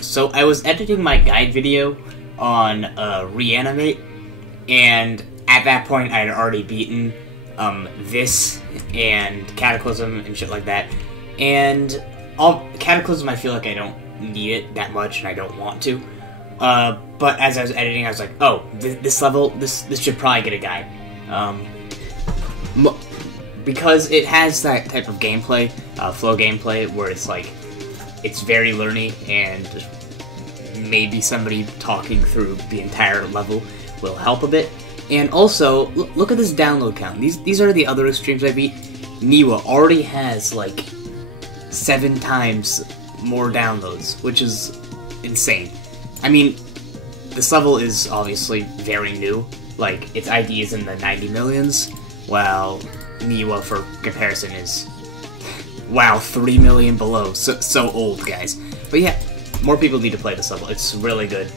So I was editing my guide video on Reanimate, and at that point I had already beaten this and Cataclysm and shit like that. And Cataclysm, I feel like I don't need it that much, and I don't want to. But as I was editing, I was like, oh, this level, this should probably get a guide. Because it has that type of gameplay, flow gameplay, where it's like, it's very learny, and maybe somebody talking through the entire level will help a bit. And also, look at this download count. These are the other extremes I beat. Niwa already has, like, 7 times more downloads, which is insane. I mean, this level is obviously very new. Like, its ID is in the 90 millions, while Niwa, for comparison, is, wow, 3 million below. So old, guys. But yeah, more people need to play this level. It's really good.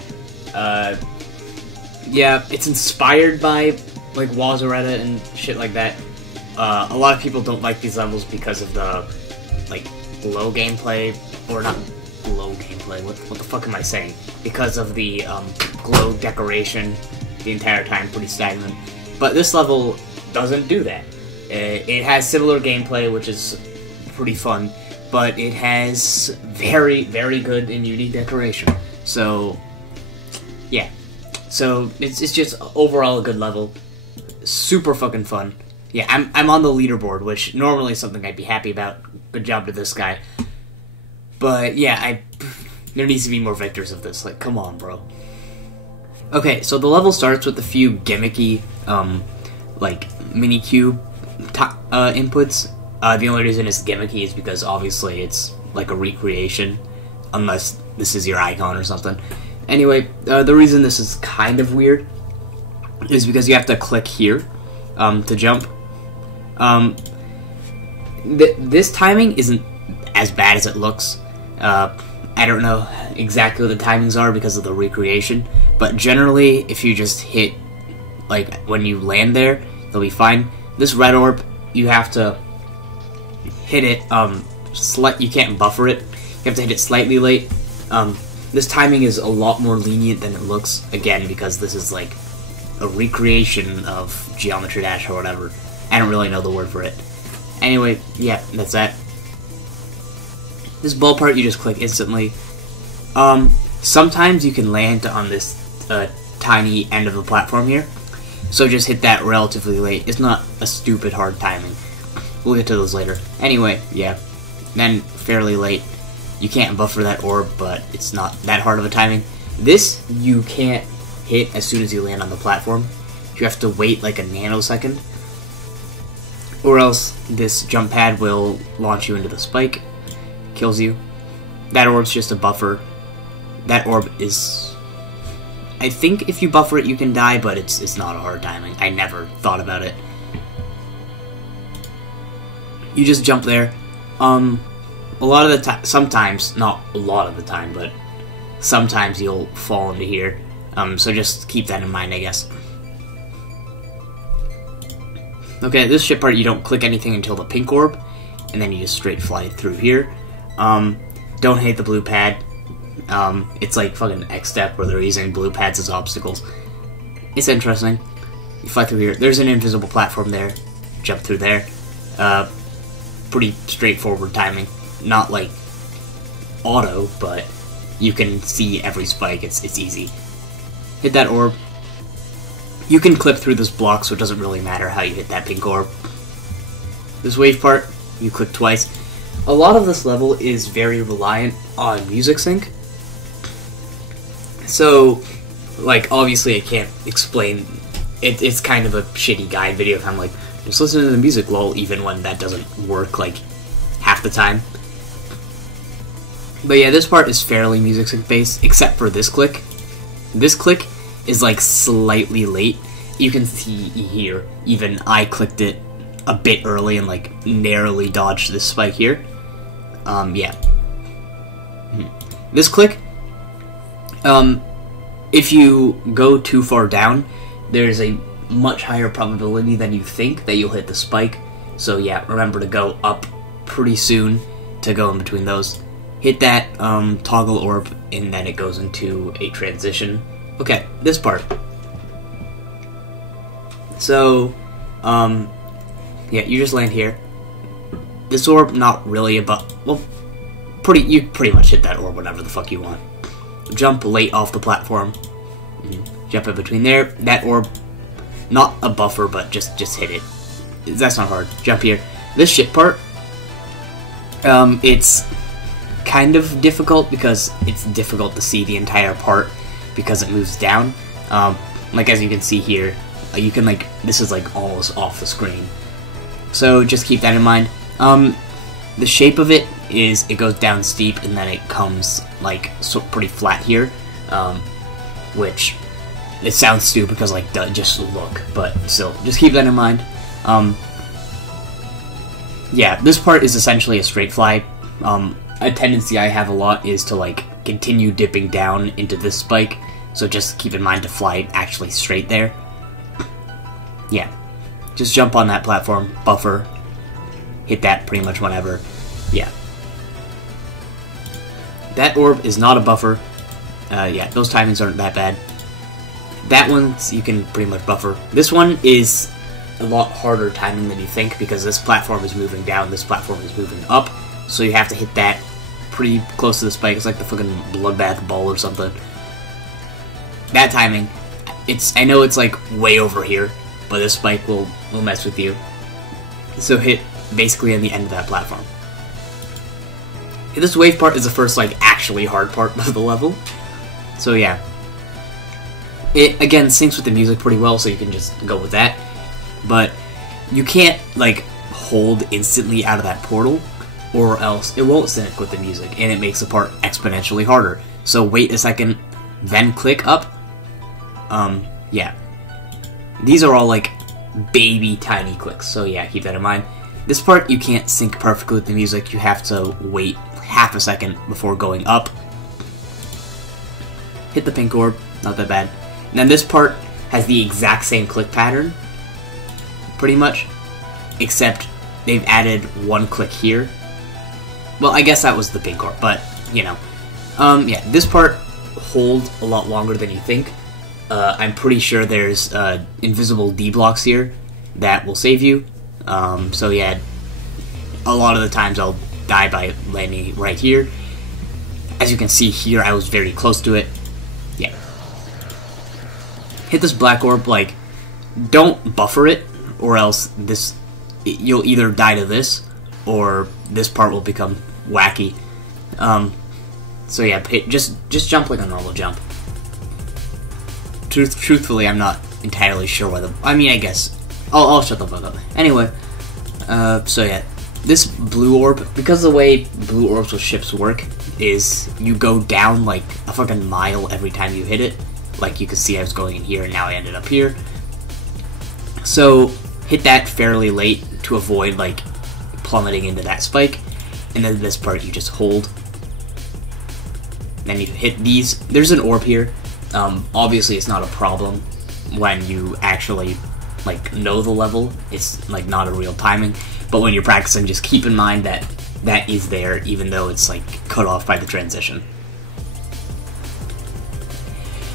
Yeah, it's inspired by, like, YOASOBI and shit like that. A lot of people don't like these levels because of the, like, glow gameplay, or not glow gameplay, what the fuck am I saying? Because of the, glow decoration the entire time, pretty stagnant. But this level doesn't do that. It has similar gameplay, which is pretty fun, but it has very, very good and unique decoration. So, yeah. So, it's just overall a good level. Super fucking fun. Yeah, I'm on the leaderboard, which normally is something I'd be happy about. Good job to this guy. But, yeah, there needs to be more victors of this. Like, come on, bro. Okay, so the level starts with a few gimmicky, like, mini-cube inputs. The only reason it's gimmicky is because, obviously, it's, like, a recreation. Unless this is your icon or something. Anyway, the reason this is kind of weird is because you have to click here to jump. This timing isn't as bad as it looks. I don't know exactly what the timings are because of the recreation, but generally, if you just hit, like, when you land there, they'll be fine. This red orb, you have to hit it, you can't buffer it. You have to hit it slightly late. This timing is a lot more lenient than it looks, again, because this is, like, a recreation of Geometry Dash or whatever. I don't really know the word for it. Anyway, yeah, that's that. This ball part, you just click instantly. Sometimes you can land on this tiny end of the platform here, so just hit that relatively late. It's not a stupid hard timing. We'll get to those later. Anyway, yeah, then fairly late. You can't buffer that orb, but it's not that hard of a timing. This, you can't hit as soon as you land on the platform. You have to wait like a nanosecond, or else this jump pad will launch you into the spike, kills you. That orb's just a buffer. That orb is... I think if you buffer it you can die, but it's not a hard timing. I never thought about it. You just jump there. A lot of the time, sometimes, not a lot of the time, but sometimes you'll fall into here. So just keep that in mind, I guess. Okay, this ship part, you don't click anything until the pink orb, and then you just straight fly through here. Don't hate the blue pad. It's like fucking X-Step where they're using blue pads as obstacles. It's interesting. You fly through here. There's an invisible platform there. Jump through there. Pretty straightforward timing. Not like auto, but you can see every spike. It's easy. Hit that orb. You can clip through this block, so it doesn't really matter how you hit that pink orb. This wave part, you click twice. A lot of this level is very reliant on music sync. So, like, obviously I can't explain. It's kind of a shitty guide video. I'm like, just listen to the music, lol, even when that doesn't work, like, half the time. But yeah, this part is fairly music sync based, except for this click. This click is, like, slightly late. You can see here, even I clicked it a bit early and, like, narrowly dodged this spike here. Yeah. This click, if you go too far down, there's a much higher probability than you think that you'll hit the spike. So yeah, remember to go up pretty soon to go in between those. hit that toggle orb, and then it goes into a transition. Okay, this part. So, yeah, you just land here. This orb, not really above, well, you pretty much hit that orb whenever the fuck you want. Jump late off the platform. Jump in between there. That orb, not a buffer, but just hit it. That's not hard. Jump here. This shit part, it's kind of difficult because it's difficult to see the entire part because it moves down. Like as you can see here, you can like, this is like almost off the screen. So just keep that in mind. The shape of it is it goes down steep and then it comes like pretty flat here, which it sounds stupid because like just look, but still just keep that in mind. Yeah, this part is essentially a straight fly. A tendency I have a lot is to like continue dipping down into this spike, so just keep in mind to fly actually straight there. Yeah, just jump on that platform, buffer, hit that pretty much whenever. Yeah. That orb is not a buffer. Yeah, those timings aren't that bad. That one, you can pretty much buffer. This one is a lot harder timing than you think because this platform is moving down, this platform is moving up, so you have to hit that pretty close to the spike. It's like the fucking bloodbath ball or something. That timing, I know it's like way over here, but this spike will mess with you. So hit basically on the end of that platform. This wave part is the first like actually hard part of the level. So yeah. It again syncs with the music pretty well, so you can just go with that. But you can't like hold instantly out of that portal, or else it won't sync with the music and it makes the part exponentially harder. So wait a second, then click up. Yeah. These are all like baby tiny clicks, so yeah, keep that in mind. This part you can't sync perfectly with the music, you have to wait half a second before going up. Hit the pink orb, not that bad. And then this part has the exact same click pattern, pretty much, except they've added one click here. Well, I guess that was the pink orb, but, you know. Yeah, this part holds a lot longer than you think. I'm pretty sure there's invisible D blocks here that will save you. So yeah, a lot of the times I'll die by landing right here. As you can see here, I was very close to it. Yeah. Hit this black orb, like, don't buffer it, or else you'll either die to this, or this part will become wacky. So yeah, just jump like a normal jump. Truthfully, I'm not entirely sure whether. I mean, I guess I'll shut the fuck up. Anyway, so yeah, this blue orb, because the way blue orbs with ships work is you go down like a fucking mile every time you hit it. Like you can see, I was going in here and now I ended up here. So hit that fairly late to avoid like plummeting into that spike, and then this part you just hold. Then you hit these. There's an orb here. Obviously it's not a problem when you actually like know the level. It's like not a real timing, but when you're practicing, just keep in mind that that is there, even though it's like cut off by the transition.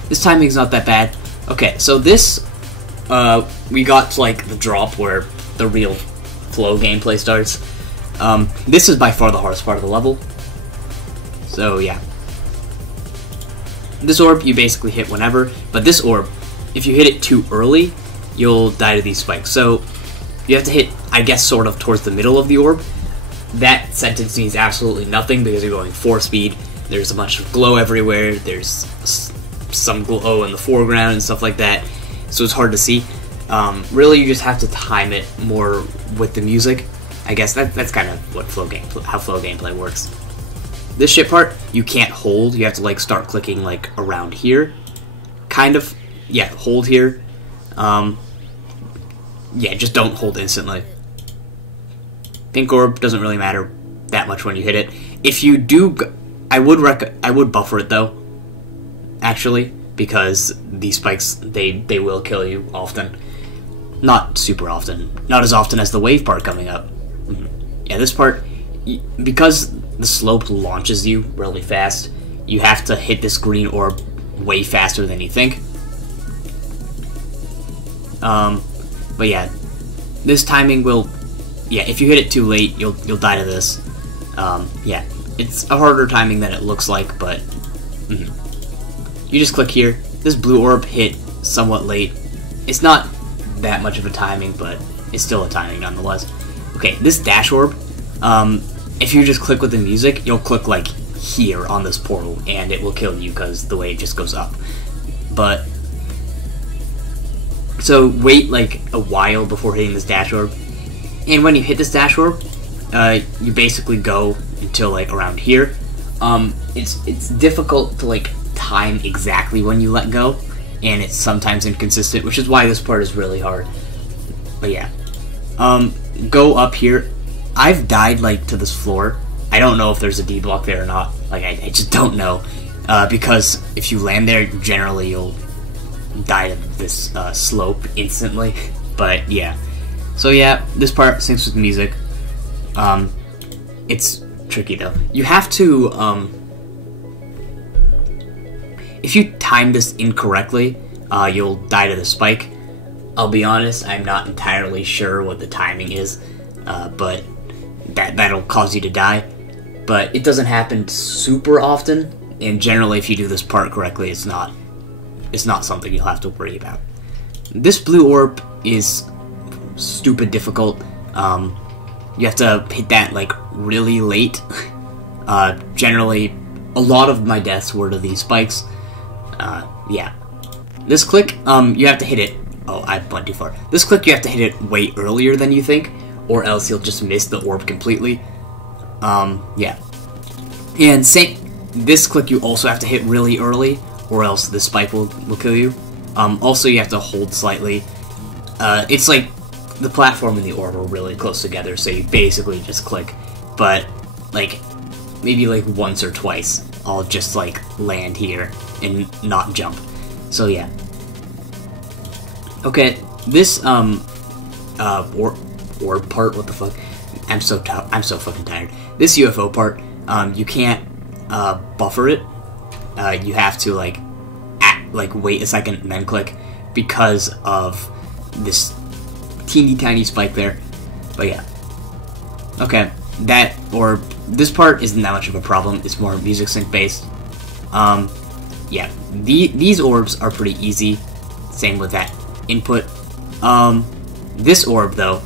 This timing's not that bad. Okay, so this we got to like the drop where the real flow gameplay starts. This is by far the hardest part of the level. So yeah. This orb you basically hit whenever, but this orb, if you hit it too early, you'll die to these spikes. So you have to hit, I guess, sort of towards the middle of the orb. That sentence means absolutely nothing because you're going 4 speed. There's a bunch of glow everywhere. There's some glow in the foreground and stuff like that, so it's hard to see. Really, you just have to time it more with the music. I guess that's kind of what how flow gameplay works. This shit part, you can't hold. You have to like start clicking like around here. Kind of, yeah, hold here. Yeah, just don't hold instantly. Pink orb doesn't really matter that much when you hit it. If you do, I would buffer it though, actually, because these spikes, they will kill you often. Not super often. Not as often as the wave part coming up. Yeah, this part, because the slope launches you really fast. You have to hit this green orb way faster than you think. But yeah, this timing will, yeah, if you hit it too late, you'll die to this. Yeah, it's a harder timing than it looks like, but you just click here. This blue orb hit somewhat late. It's not that much of a timing, but it's still a timing nonetheless. Okay, this dash orb, if you just click with the music, you'll click like here on this portal, and it will kill you because the wave just goes up. But so wait like a while before hitting this dash orb, and when you hit this dash orb, you basically go until like around here. It's difficult to like time exactly when you let go, and it's sometimes inconsistent, which is why this part is really hard. But yeah, go up here. I've died like to this floor. I don't know if there's a D block there or not. Like I just don't know, because if you land there, generally you'll die to this slope instantly. But yeah, so yeah, this part syncs with music. It's tricky though. You have to, if you time this incorrectly, you'll die to the spike. I'll be honest, I'm not entirely sure what the timing is, but that'll cause you to die. But it doesn't happen super often, and generally if you do this part correctly, it's not something you'll have to worry about. This blue orb is stupid difficult. You have to hit that like really late. Generally, a lot of my deaths were to these spikes. Yeah. This click, you have to hit it. Oh, I went too far. This click, you have to hit it way earlier than you think, or else you'll just miss the orb completely. Yeah. And this click you also have to hit really early, or else the spike will kill you. Also, you have to hold slightly. It's like the platform and the orb are really close together, so you basically just click. But, like, maybe like once or twice, I'll just like land here and not jump. So yeah. Okay, this orb part, what the fuck? I'm so fucking tired. This UFO part, you can't buffer it. You have to like wait a second and then click because of this teeny tiny spike there. But yeah. Okay, this part isn't that much of a problem. It's more music sync based. Yeah, these orbs are pretty easy. Same with that input. This orb though,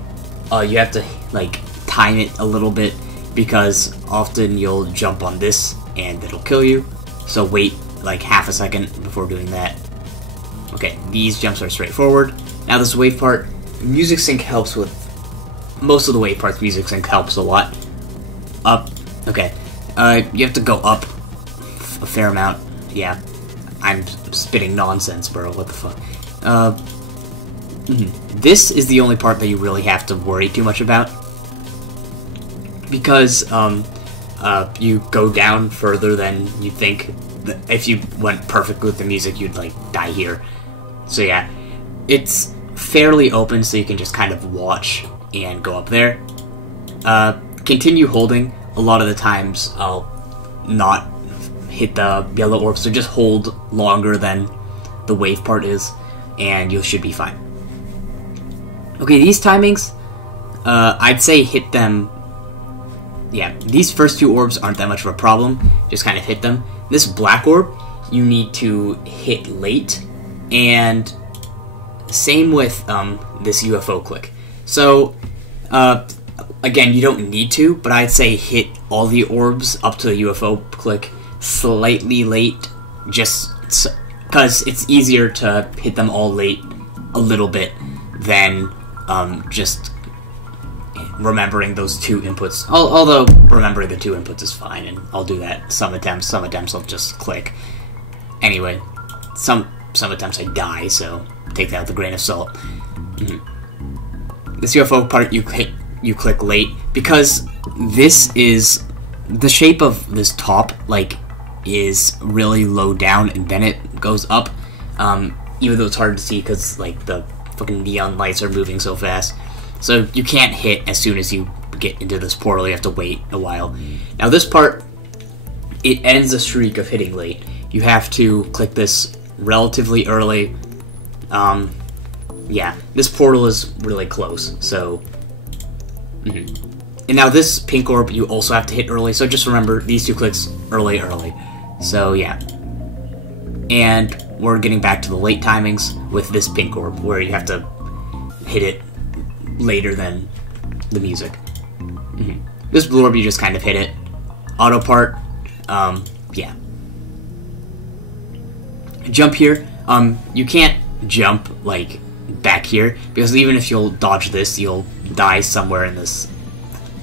you have to like time it a little bit because often you'll jump on this and it'll kill you. So wait like half a second before doing that. Okay, these jumps are straightforward. Now this wave part, music sync helps with most of the wave parts. Music sync helps a lot. Up, okay. You have to go up a fair amount. Yeah, I'm spitting nonsense, bro. What the fuck? This is the only part that you really have to worry too much about, because you go down further than you think. If you went perfect with the music, you'd like die here. So yeah, it's fairly open, so you can just kind of watch and go up there. Continue holding. A lot of the times I'll not hit the yellow orb, so just hold longer than the wave part is, and you should be fine. Okay, these timings, I'd say hit them. Yeah, these first two orbs aren't that much of a problem. Just kind of hit them. This black orb, you need to hit late, and same with this UFO click. So, again, you don't need to, but I'd say hit all the orbs up to the UFO click slightly late, just because it's easier to hit them all late a little bit than just remembering those two inputs. Although remembering the two inputs is fine, and I'll do that some attempts I'll just click. Anyway, some attempts I die, so take that with a grain of salt. This UFO part you click late, because this is the shape of this top, like, is really low down and then it goes up, even though it's hard to see because like the fucking neon lights are moving so fast. So you can't hit as soon as you get into this portal, you have to wait a while. Now this part, it ends a streak of hitting late. You have to click this relatively early. Yeah, this portal is really close, so... And now this pink orb, you also have to hit early, so just remember, these 2 clicks early. So, yeah. And we're getting back to the late timings with this pink orb, where you have to hit it later than the music. This blue orb, you just kind of hit it. Auto part, yeah. Jump here, you can't jump, like, back here, because even if you'll dodge this, you'll die somewhere in this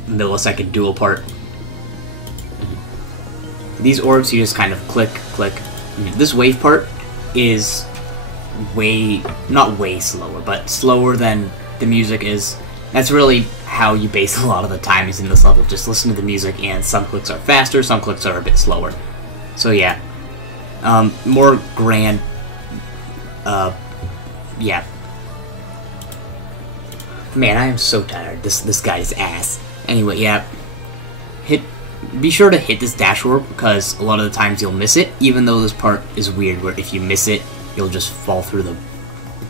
millisecond dual part. These orbs, you just kind of click. This wave part is not way slower, but slower than the music is. That's really how you base a lot of the timings in this level. Just listen to the music, and some clicks are faster, some clicks are a bit slower. So yeah, more grand, yeah. Man, I am so tired. This guy's ass. Anyway, yeah. Be sure to hit this dash orb, because a lot of the times you'll miss it, even though this part is weird, where if you miss it, you'll just fall through the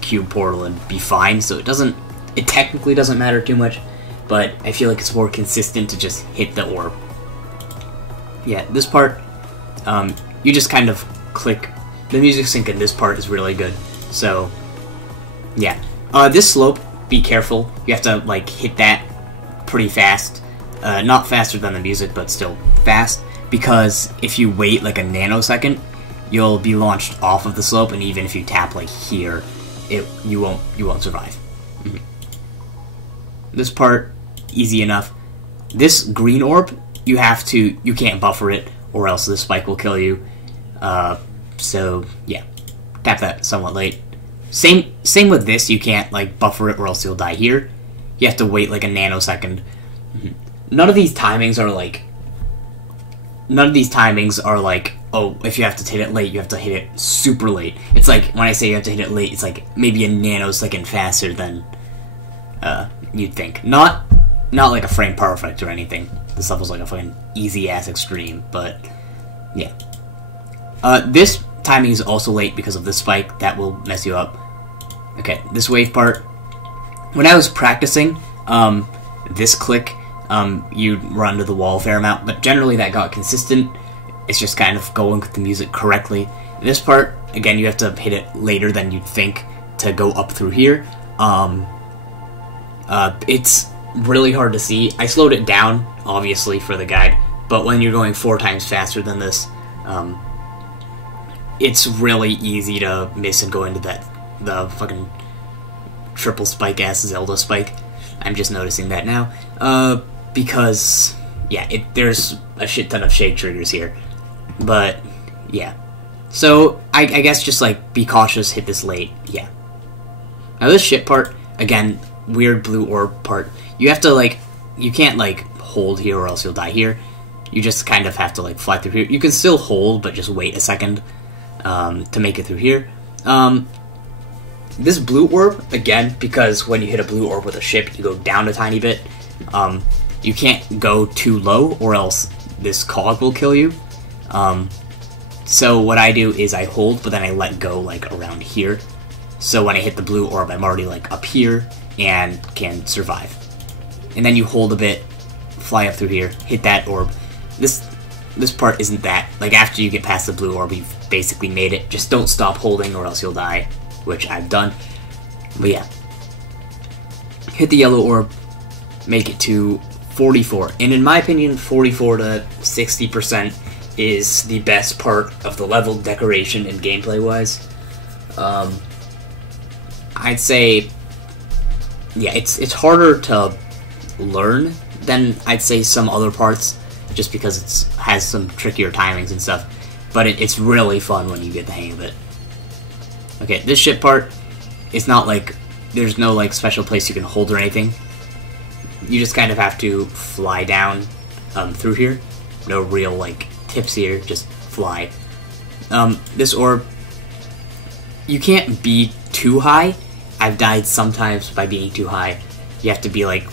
cube portal and be fine, so it technically doesn't matter too much, but I feel like it's more consistent to just hit the orb. Yeah, this part, you just kind of click. The music sync in this part is really good, so, yeah. This slope, be careful. You have to, like, hit that pretty fast. Not faster than the music, but still fast, because if you wait, like, a nanosecond, you'll be launched off of the slope, and even if you tap, like, here, you won't survive. This part, easy enough. This green orb, you can't buffer it, or else this spike will kill you. So, yeah. Tap that somewhat late. Same with this, you can't, like, buffer it or else you'll die here. You have to wait, like, a nanosecond. None of these timings are like, oh, if you have to hit it late, you have to hit it super late. It's like, when I say you have to hit it late, it's like maybe a nanosecond faster than you'd think. Not like a frame perfect or anything. This level's like a fucking easy-ass extreme, but yeah. This timing is also late because of this spike. That will mess you up. Okay, this wave part. When I was practicing, this click, you'd run to the wall a fair amount, but generally that got consistent. It's just kind of going with the music correctly. This part, again, you have to hit it later than you'd think to go up through here. It's really hard to see. I slowed it down, obviously, for the guide, but when you're going 4 times faster than this, it's really easy to miss and go into the fucking triple spike-ass Zelda spike. I'm just noticing that now. Because, yeah, there's a shit ton of shake triggers here. But, yeah. So, I guess just, like, be cautious, hit this late, yeah. Now this shit part, again, weird blue orb part, you have to, like, you can't, like, hold here or else you'll die here. You just kind of have to, like, fly through here. You can still hold, but just wait a second to make it through here. This blue orb, again, because when you hit a blue orb with a ship, you go down a tiny bit. You can't go too low, or else this cog will kill you. So what I do is I hold, but then I let go, like, around here. So when I hit the blue orb, I'm already, like, up here, and can survive. And then you hold a bit, fly up through here, hit that orb. This part isn't that. Like, after you get past the blue orb, you've basically made it. Just don't stop holding, or else you'll die, which I've done. But yeah. Hit the yellow orb, make it to 44. And in my opinion, 44 to 60% is the best part of the level decoration and gameplay-wise. I'd say, yeah, it's harder to learn than I'd say some other parts, just because it has some trickier timings and stuff. But it's really fun when you get the hang of it. Okay, this ship part, it's not like, there's no like special place you can hold or anything. You just kind of have to fly down through here. No real like tips here, just fly. This orb, you can't be too high. I've died sometimes by being too high. You have to be like,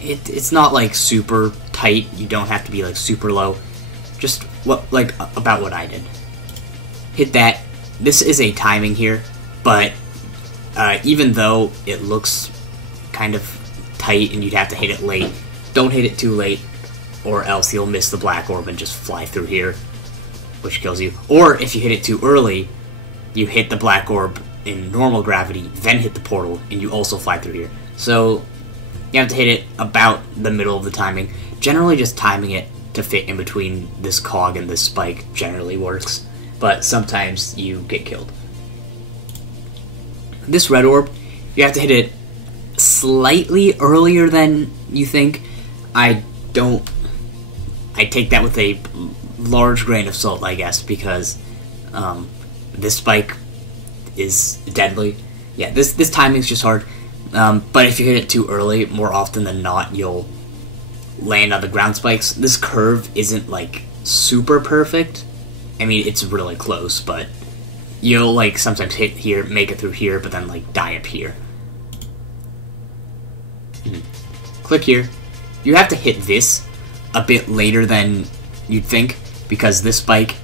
it's not like super tight. You don't have to be like super low. Just about what I did. Hit that. This is a timing here, but even though it looks kind of tight and you'd have to hit it late, don't hit it too late, or else you'll miss the black orb and just fly through here, which kills you. Or if you hit it too early, you hit the black orb in normal gravity, then hit the portal, and you also fly through here. So you have to hit it about the middle of the timing. Generally just timing it to fit in between this cog and this spike generally works, but sometimes you get killed. This red orb, you have to hit it slightly earlier than you think. I take that with a large grain of salt, I guess, because this spike is deadly. Yeah, this timing's just hard. But if you hit it too early, more often than not, you'll land on the ground spikes. This curve isn't, like, super perfect. I mean, it's really close, but you'll, like, sometimes hit here, make it through here, but then, like, die up here. Click here. You have to hit this a bit later than you'd think, because this spike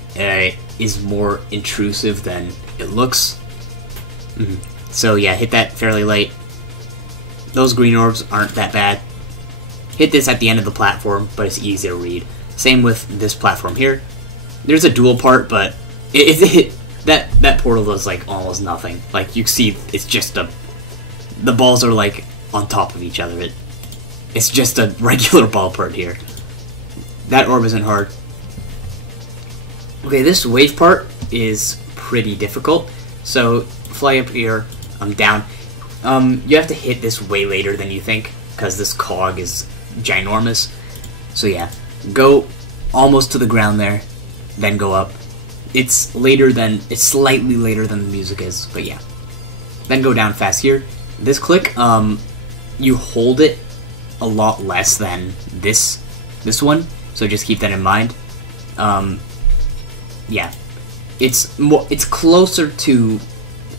is more intrusive than it looks. So yeah, hit that fairly late. Those green orbs aren't that bad. Hit this at the end of the platform, but it's easy to read. Same with this platform here. There's a dual part, but that portal does like almost nothing. Like you see, it's just the balls are like on top of each other. It's just a regular ball part here. That orb isn't hard. Okay, this wave part is pretty difficult. So fly up here, down. You have to hit this way later than you think, because this cog is ginormous. So yeah, go almost to the ground there, then go up. It's slightly later than the music is, but yeah. Then go down fast here. This click, you hold it a lot less than this one, so just keep that in mind. Yeah, it's closer to,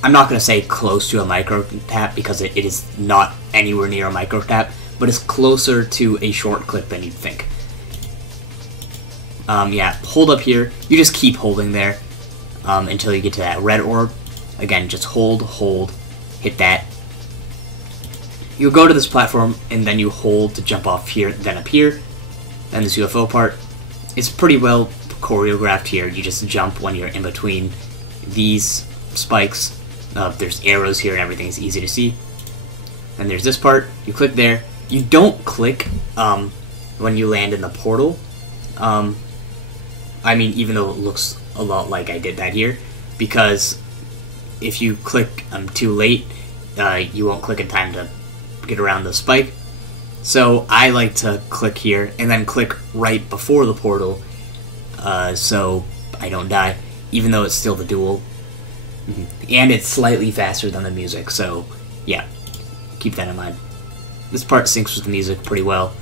I'm not going to say close to a micro tap, because it is not anywhere near a micro tap, but it's closer to a short click than you'd think. Yeah, hold up here. You just keep holding there until you get to that red orb. Again, just hold, hit that. You'll go to this platform, and then you hold to jump off here, then up here. Then this UFO part. It's pretty well choreographed here. You just jump when you're in between these spikes. There's arrows here and everything is easy to see. And there's this part. You click there. You don't click when you land in the portal. I mean, even though it looks a lot like I did that here, because if you click too late, you won't click in time to get around the spike. So I like to click here and then click right before the portal, so I don't die, even though it's still the duel. And it's slightly faster than the music, so yeah, keep that in mind. This part syncs with the music pretty well.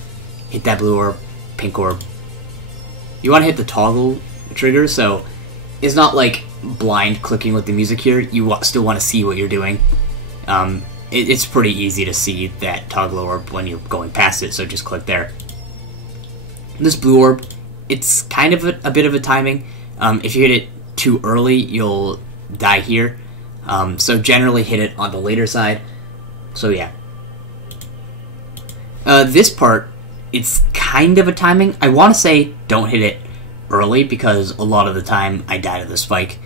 Hit that blue orb, pink orb. You want to hit the toggle trigger, so it's not like blind clicking with the music here. You still want to see what you're doing. It's pretty easy to see that toggle orb when you're going past it, so just click there. This blue orb, it's kind of a bit of a timing. If you hit it too early, you'll die here. So generally hit it on the later side. So yeah. This part, it's kind of a timing. I want to say don't hit it early, because a lot of the time I die to the spike.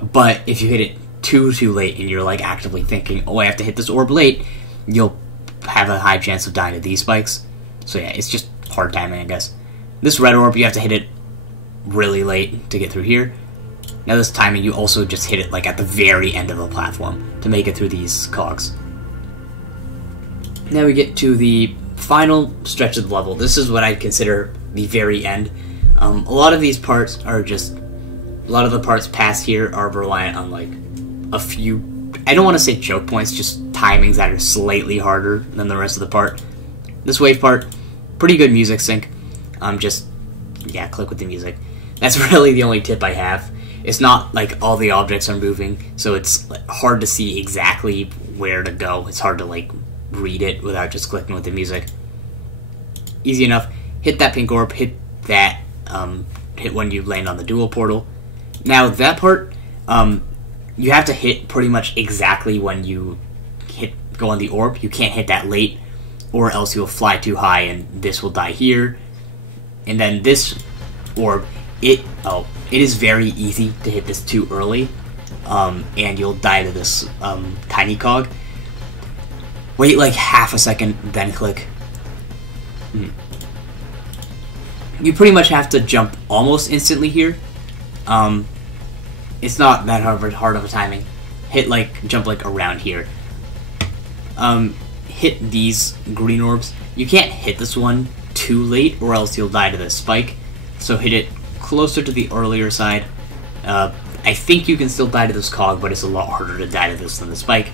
But if you hit it too late and you're like actively thinking, oh, I have to hit this orb late, you'll have a high chance of dying to these spikes. So yeah, it's just hard timing, I guess. This red orb, you have to hit it really late to get through here. Now this timing, you also just hit it like at the very end of the platform to make it through these cogs. Now we get to the final stretch of the level. This is what I consider the very end. A lot of these parts are just, a lot of the parts past here are reliant on like a few, I don't want to say choke points, just timings that are slightly harder than the rest of the part. This wave part, pretty good music sync. Just, yeah, click with the music. That's really the only tip I have. It's not like all the objects are moving, so it's hard to see exactly where to go. It's hard to like read it without just clicking with the music. easy enough. Hit that pink orb, hit that, hit when you land on the dual portal. Now, that part, you have to hit pretty much exactly when you go on the orb. You can't hit that late, or else you'll fly too high and this will die here. And then this orb, it is very easy to hit this too early, and you'll die to this tiny cog. Wait like half a second, then click. You pretty much have to jump almost instantly here. It's not that hard of a timing. Jump like around here. Hit these green orbs. You can't hit this one too late, or else you'll die to this spike. So hit it closer to the earlier side. I think you can still die to this cog, but it's a lot harder to die to this than the spike.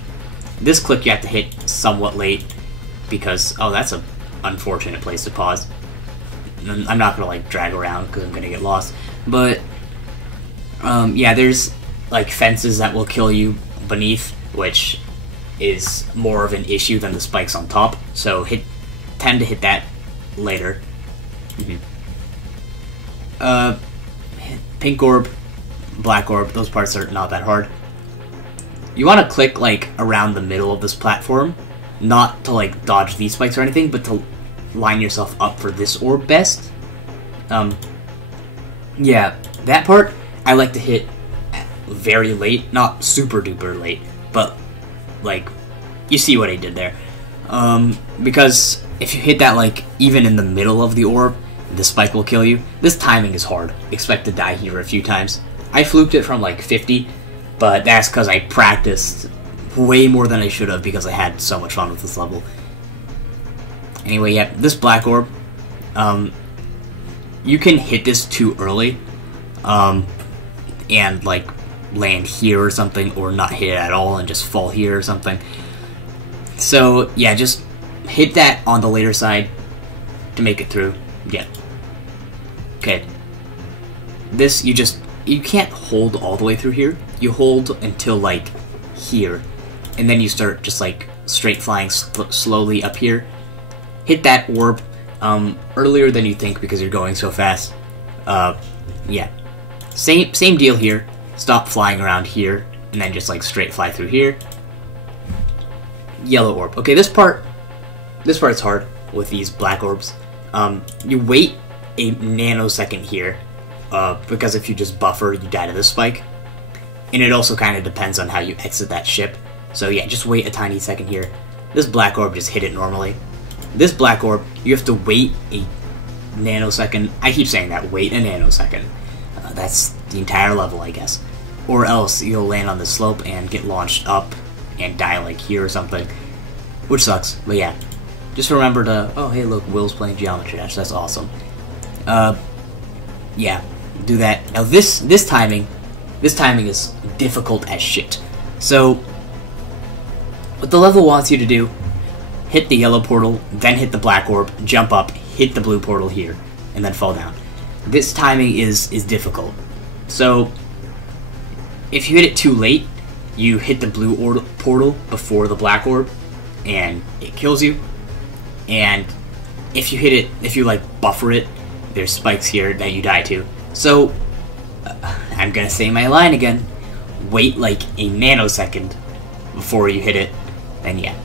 This click you have to hit somewhat late, because, oh, that's an unfortunate place to pause. I'm not gonna like drag around because I'm gonna get lost. But yeah, there's like fences that will kill you beneath, which is more of an issue than the spikes on top. So tend to hit that later. Pink orb, black orb, those parts are not that hard. You want to click like around the middle of this platform, not to like dodge these spikes or anything, but to line yourself up for this orb best. Yeah, that part I like to hit very late, not super duper late, but like, you see what I did there. Because if you hit that like even in the middle of the orb, the spike will kill you. This timing is hard. Expect to die here a few times. I fluked it from like 50, but that's because I practiced way more than I should have because I had so much fun with this level. Anyway, yeah, this black orb, you can hit this too early, and like land here or something, or not hit it at all and just fall here or something. So yeah, just hit that on the later side to make it through. Yeah. Okay. This, you can't hold all the way through here. You hold until like here, and then you start just like straight flying slowly up here. Hit that orb earlier than you think because you're going so fast. Yeah. Same deal here. Stop flying around here, and then just like straight fly through here. Yellow orb. Okay, this part's hard with these black orbs. You wait a nanosecond here, because if you just buffer, you die to this spike. And it also kind of depends on how you exit that ship. So yeah, just wait a tiny second here. This black orb, just hit it normally. This black orb, you have to wait a nanosecond. I keep saying that, wait a nanosecond. That's the entire level, I guess. Or else you'll land on the slope and get launched up and die like here or something. Which sucks, but yeah. Just remember to, oh hey look, Will's playing Geometry Dash, that's awesome. Yeah, do that. Now this timing is difficult as shit. So, what the level wants you to do, hit the yellow portal, then hit the black orb, jump up, hit the blue portal here, and then fall down. This timing is difficult. So, if you hit it too late, you hit the blue portal before the black orb, and it kills you. And if you hit it, if you like buffer it, there's spikes here that you die to. So, I'm gonna say my line again. Wait like a nanosecond before you hit it, then yeah.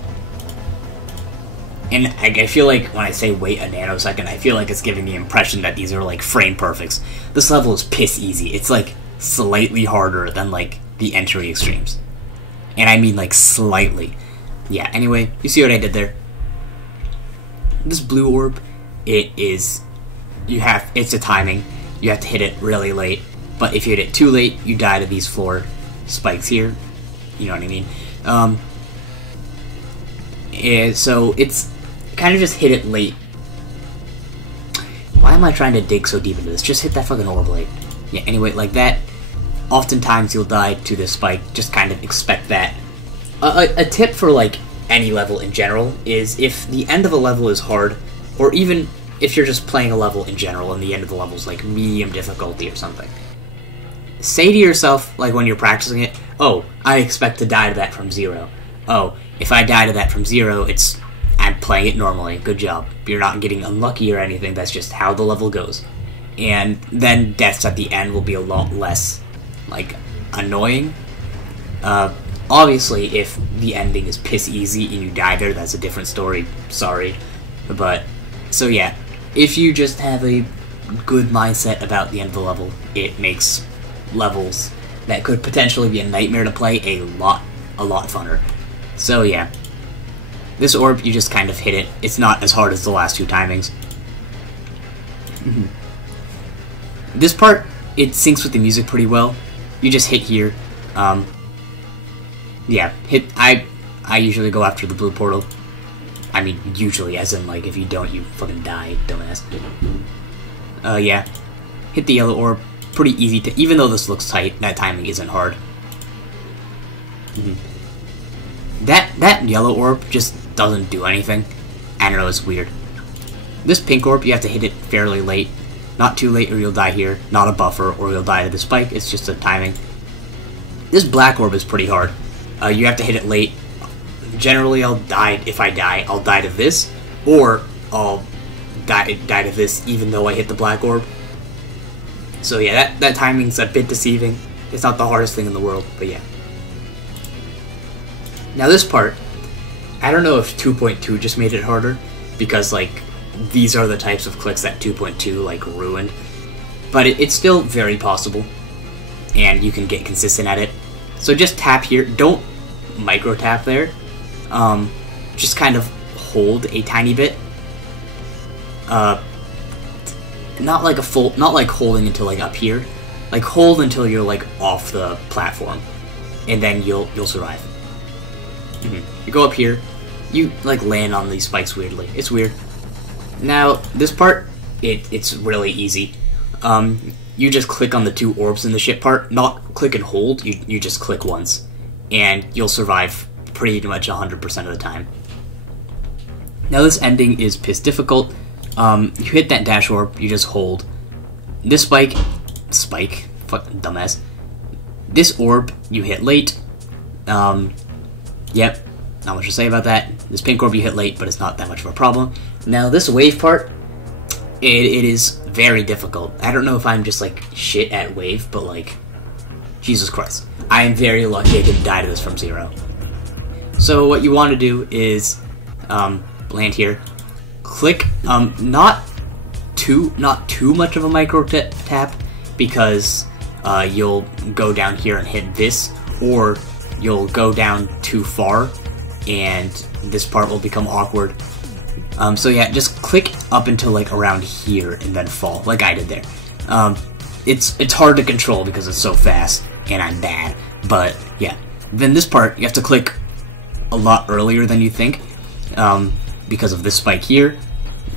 And I feel like when I say wait a nanosecond, I feel like it's giving the impression that these are like frame perfects. This level is piss easy. It's like slightly harder than like the entry extremes. And I mean like slightly. Yeah, anyway, you see what I did there? This blue orb, it's a timing. You have to hit it really late. But if you hit it too late, you die to these floor spikes here. You know what I mean? So it's kind of just hit it late. Why am I trying to dig so deep into this? Just hit that fucking orb late. Yeah, anyway, like that. Oftentimes you'll die to this spike. Just kind of expect that. A tip for like any level in general is if the end of a level is hard, or even if you're just playing a level in general and the end of the level is like medium difficulty or something, say to yourself, like when you're practicing it, oh, I expect to die to that from 0. Oh, if I die to that from 0, it's I'm playing it normally. Good job. You're not getting unlucky or anything. That's just how the level goes. And then deaths at the end will be a lot less, like, annoying. Obviously, if the ending is piss easy and you die there, that's a different story. Sorry. But, so yeah. If you just have a good mindset about the end of the level, it makes levels that could potentially be a nightmare to play a lot funner. So yeah. This orb, you just kind of hit it. It's not as hard as the last two timings. This part, it syncs with the music pretty well. You just hit here. Yeah, hit. I usually go after the blue portal. I mean, usually, as in, like, if you don't, you fucking die, dumbass. Yeah. Hit the yellow orb. Pretty easy to... Even though this looks tight, that timing isn't hard. That yellow orb just doesn't do anything. I don't know, it's weird. This pink orb, you have to hit it fairly late. Not too late or you'll die here. Not a buffer or you'll die to the spike. It's just a timing. This black orb is pretty hard. You have to hit it late. Generally, I'll die. If I die, I'll die to this. Or I'll die to this even though I hit the black orb. So yeah, that timing's a bit deceiving. It's not the hardest thing in the world, but yeah. Now this part, I don't know if 2.2 just made it harder, because, like, these are the types of clicks that 2.2, like, ruined. But it's still very possible, and you can get consistent at it. So just tap here. Don't micro tap there. Just kind of hold a tiny bit. Not like holding until, like, up here. Like, hold until you're, like, off the platform, and then you'll survive. You go up here, you, like, land on these spikes weirdly. It's weird. Now, this part, it's really easy. You just click on the two orbs in the ship part. Not click and hold, you just click once. And you'll survive pretty much 100% of the time. Now, this ending is piss difficult. You hit that dash orb, you just hold. This spike, fuck, dumbass. This orb, you hit late. Yep, not much to say about that. This pink orb you hit late, but it's not that much of a problem. Now, this wave part, it is very difficult. I don't know if I'm just, like, shit at wave, but, like, Jesus Christ. I am very lucky I didn't die to this from zero. So what you want to do is land here. Click, not too much of a micro tap, because you'll go down here and hit this, or you'll go down too far, and this part will become awkward. So yeah, just click up until, like, around here, and then fall, like I did there. It's hard to control because it's so fast, and I'm bad, but yeah. Then this part, you have to click a lot earlier than you think, because of this spike here,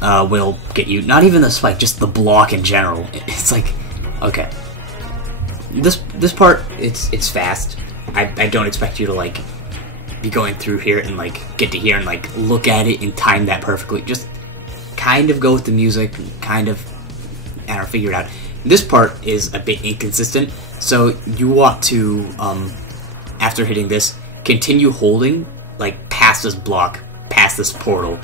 will get you, not even the spike, just the block in general. It's like, okay. This part, it's fast. I don't expect you to, like, be going through here and, like, get to here and, like, look at it and time that perfectly. Just kind of go with the music, kind of, I don't know, figure it out. This part is a bit inconsistent, so you want to, after hitting this, continue holding, like, past this block, past this portal.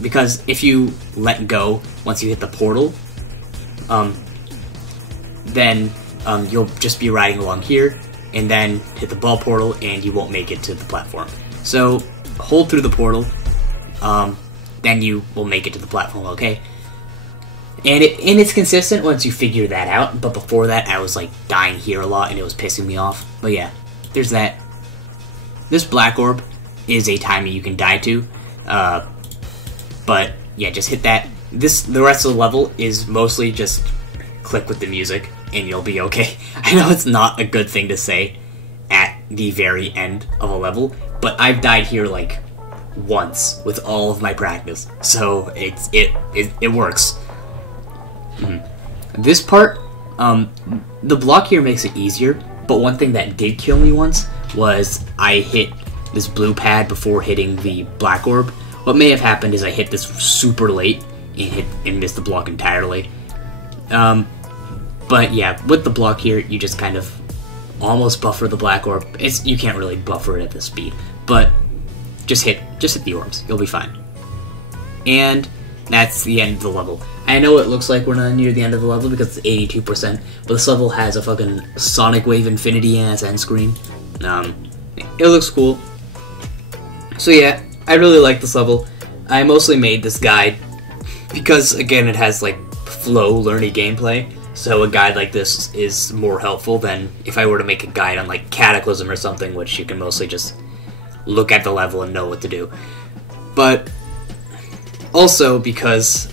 Because if you let go once you hit the portal, then you'll just be riding along here, and then hit the ball portal, and you won't make it to the platform. So, hold through the portal, then you will make it to the platform, okay? And it's consistent once you figure that out, but before that, I was, like, dying here a lot, and it was pissing me off. But yeah, there's that. This black orb is a timing you can die to, but yeah, just hit that. The rest of the level is mostly just click with the music, and you'll be okay. I know it's not a good thing to say at the very end of a level, but I've died here, like, once with all of my practice, so it works. This part, the block here makes it easier, but one thing that did kill me once was I hit this blue pad before hitting the black orb. What may have happened is I hit this super late and missed the block entirely. But yeah, with the block here, you just kind of almost buffer the black orb. You can't really buffer it at this speed, but just hit the orbs. You'll be fine. And that's the end of the level. I know it looks like we're not near the end of the level because it's 82%, but this level has a fucking Sonic Wave Infinity-ass end screen. It looks cool. So yeah, I really like this level. I mostly made this guide because, again, it has, like, flow, learny gameplay, so a guide like this is more helpful than if I were to make a guide on, like, Cataclysm or something, which you can mostly just look at the level and know what to do. But also because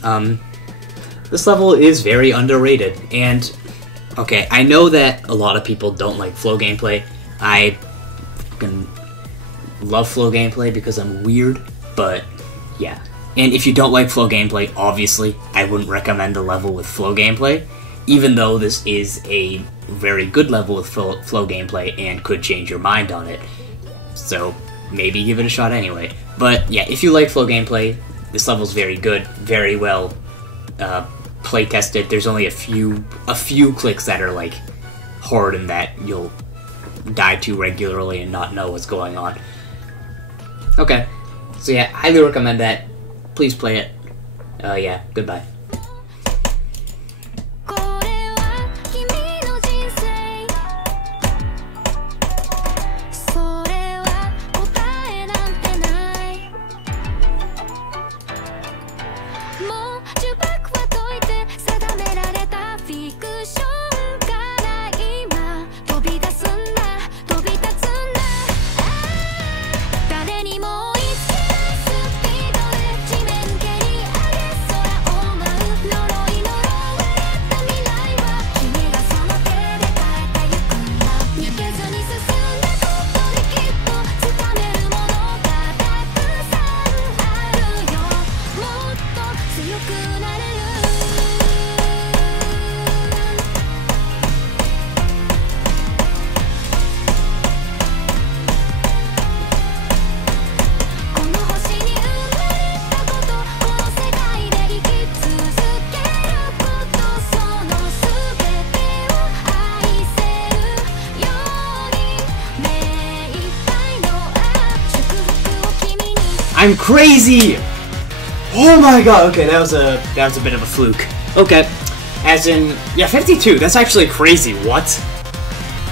this level is very underrated, and okay, I know that a lot of people don't like flow gameplay. I fucking love flow gameplay because I'm weird, but yeah. And if you don't like flow gameplay, obviously, I wouldn't recommend a level with flow gameplay, even though this is a very good level with flow gameplay and could change your mind on it. So maybe give it a shot anyway. But yeah, if you like flow gameplay, this level's very good, very well play tested. There's only a few clicks that are like hard and that you'll die to regularly and not know what's going on. Okay, so yeah, highly recommend that. Please play it. Yeah, goodbye. I'm crazy! Oh my god, okay, that was a bit of a fluke. Okay, as in, yeah, 52, that's actually crazy, what?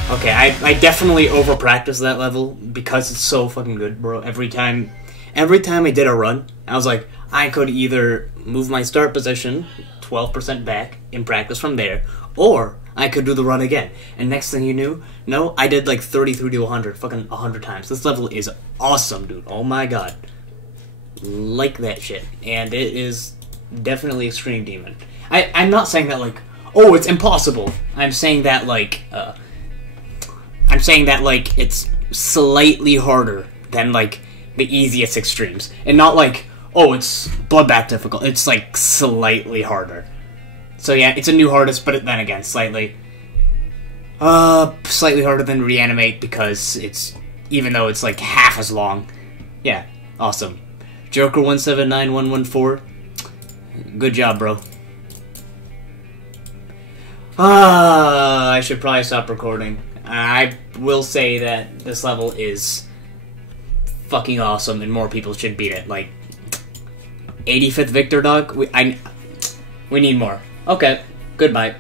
Okay, I definitely over-practiced that level because it's so fucking good, bro. Every time I did a run, I was like, I could either move my start position 12% back and practice from there, or I could do the run again. And next thing you knew, no, I did like 33 to 100, fucking 100 times. This level is awesome, dude. Oh my god. Like that shit. And it is definitely Extreme Demon. I'm not saying that like, oh, it's impossible. I'm saying that like, it's slightly harder than like the easiest extremes. And not like, oh, it's Bloodbath difficult. It's like slightly harder. So yeah, it's a new hardest, but then again, slightly harder than Reanimate because it's, even though it's like half as long. Yeah, awesome. Joker179114, good job, bro. I should probably stop recording. I will say that this level is fucking awesome and more people should beat it. Like, 85th Victor, dog? We need more. Okay, goodbye.